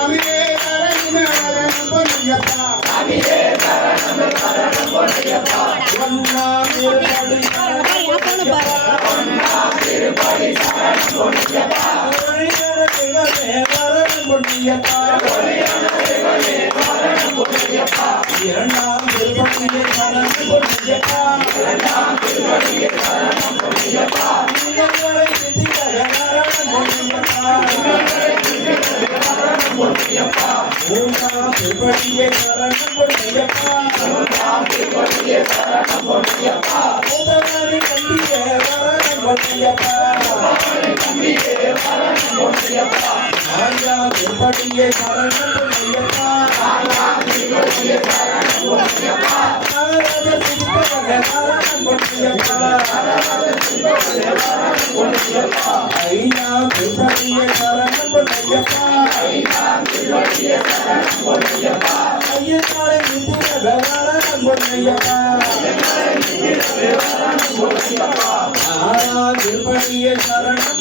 சாமியே சரணம் சரணம் பொன்னையப்பா. சாமியே சரணம் சரணம் பொன்னையப்பா. ஒன்னா திருப்பதி சரணம் பொன்னையப்பா ஒன்னா திருப்பதி சரணம் பொன்னையப்பா ஒளியன திகழே சரணம் பொன்னையப்பா ஒளியன திகழே சரணம் பொன்னையப்பா இரண்டாம் திருப்பதியே சரணம் பொன்னையப்பா. இரண்டாம் திருப்பதியே சரணம் பொன்னியப்பா மூன்றாம் திருப்பதியை சரணம் பொன்னையப்பா. முதலாளி கண்டியே வரணம் பொன்னியப்பா. நான்காம் திருப்பதியை சரணம் பொன்னியப்பா. நாரதர் திருப்பதியை சரணம் பொன்னியப்பா. ஐந்தாம் திருப்பதியை சரணம் பொன்னியப்பா ஐயனாரை நிதிரக வரணம் பொன்னியப்பா ஆறாம் திருப்பதியை சரணம் பொன்னியப்பா ஏழாம் திருப்பதியை சரணம் பொன்னியப்பா. வேதாந்த புத்தியே சரணம்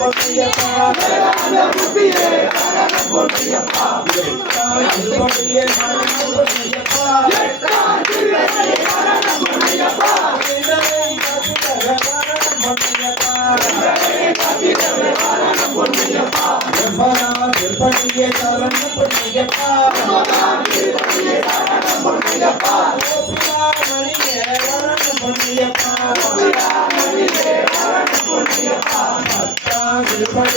பொன்னியப்பா பத்தாம்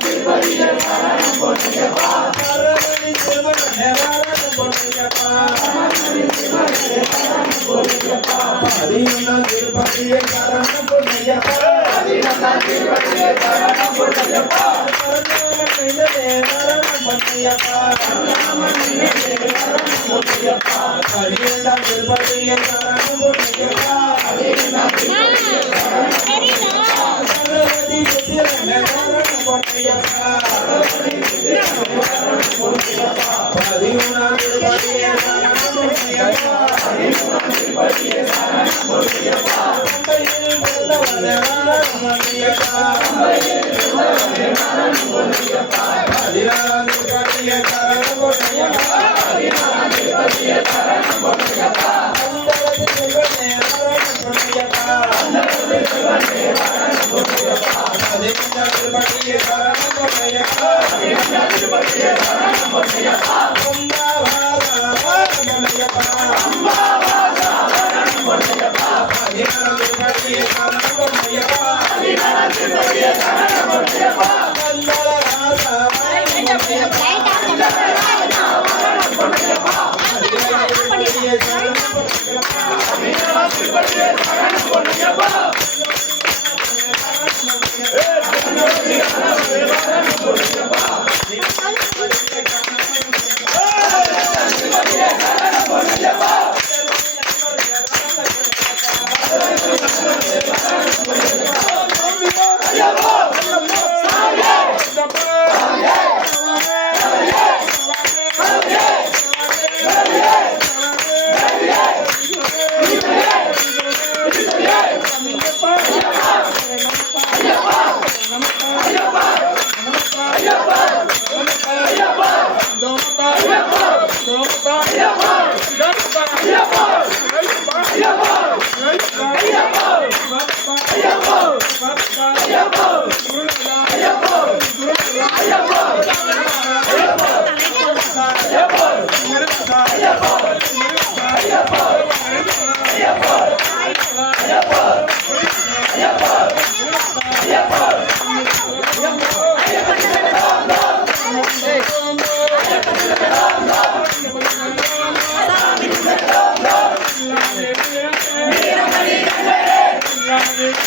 திருப்பதியை சரணம் பொன்னியப்பா பரமணி திருமணே வரணம் பொன்னியப்பா பதினொன்றாம் திருப்பதியை சரணம் பொன்னியப்பா பரமணி வரணம் பொன்னியப்பா பன்னிரெண்டாம் திருப்பதியை சரணம் பொன்னியப்பா பகவதி புத்திரனே வரணம் பொன்னியப்பா பதிமூணாம் திருப்பதியை சரணம் பொன்னியப்பா பம்பையில் வெள்ளவனே வரணம் பொன்னியப்பா பதினாறாம் திருப்பதியை சரணம் பொன்னியப்பா அந்தரது செல்வனே வரணம் பொன்னியப்பா பதினைந்தாம் திருப்பதியை சரணம் பொன்னியப்பா கும்பவாசா வரணம் பொன்னியப்பா பதினாறாம் திருப்பதியை சரணம் பொன்னியப்பா கந்தரராசா வரணம் திருப்பதியை சரணம்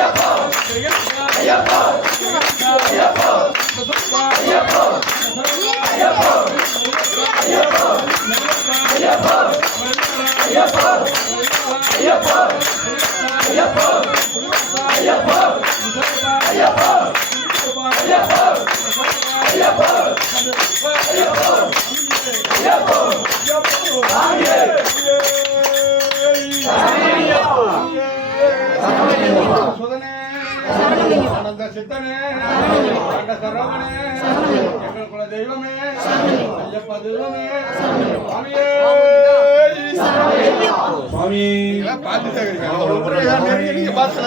Amin. Amin. சித்தனே ஆண்ட சரவணே எங்கள் குல தெய்வமே ஐயப்பா தெய்வமே சுவாமியே. சுவாமி. பார்த்து பார்த்து